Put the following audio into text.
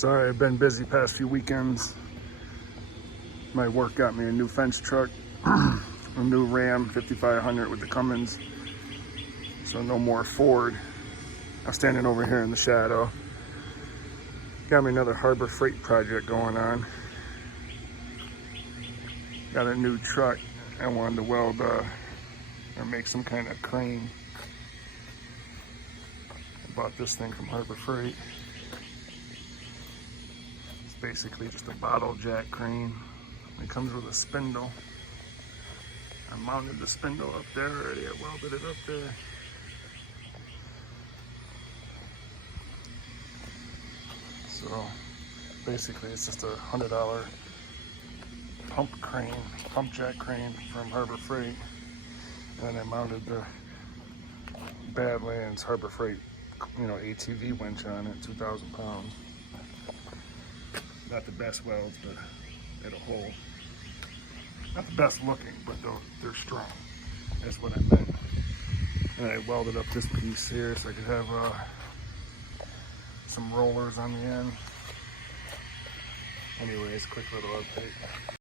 Sorry, I've been busy past few weekends. My work got me a new fence truck, a new Ram 5500 with the Cummins. So no more Ford. I'm standing over here in the shadow. Got me another Harbor Freight project going on. Got a new truck. I wanted to weld or make some kind of crane. I bought this thing from Harbor Freight. It's basically just a bottle jack crane. It comes with a spindle. I mounted the spindle up there already. I welded it up there. So basically it's just a $100 pump jack crane from Harbor Freight. And then I mounted the Badlands Harbor Freight, ATV winch on it, 2,000 pounds. Not the best welds, but it'll hold. Not the best looking, but they're strong. That's what I meant. And I welded up this piece here so I could have some rollers on the end. Anyways, quick little update.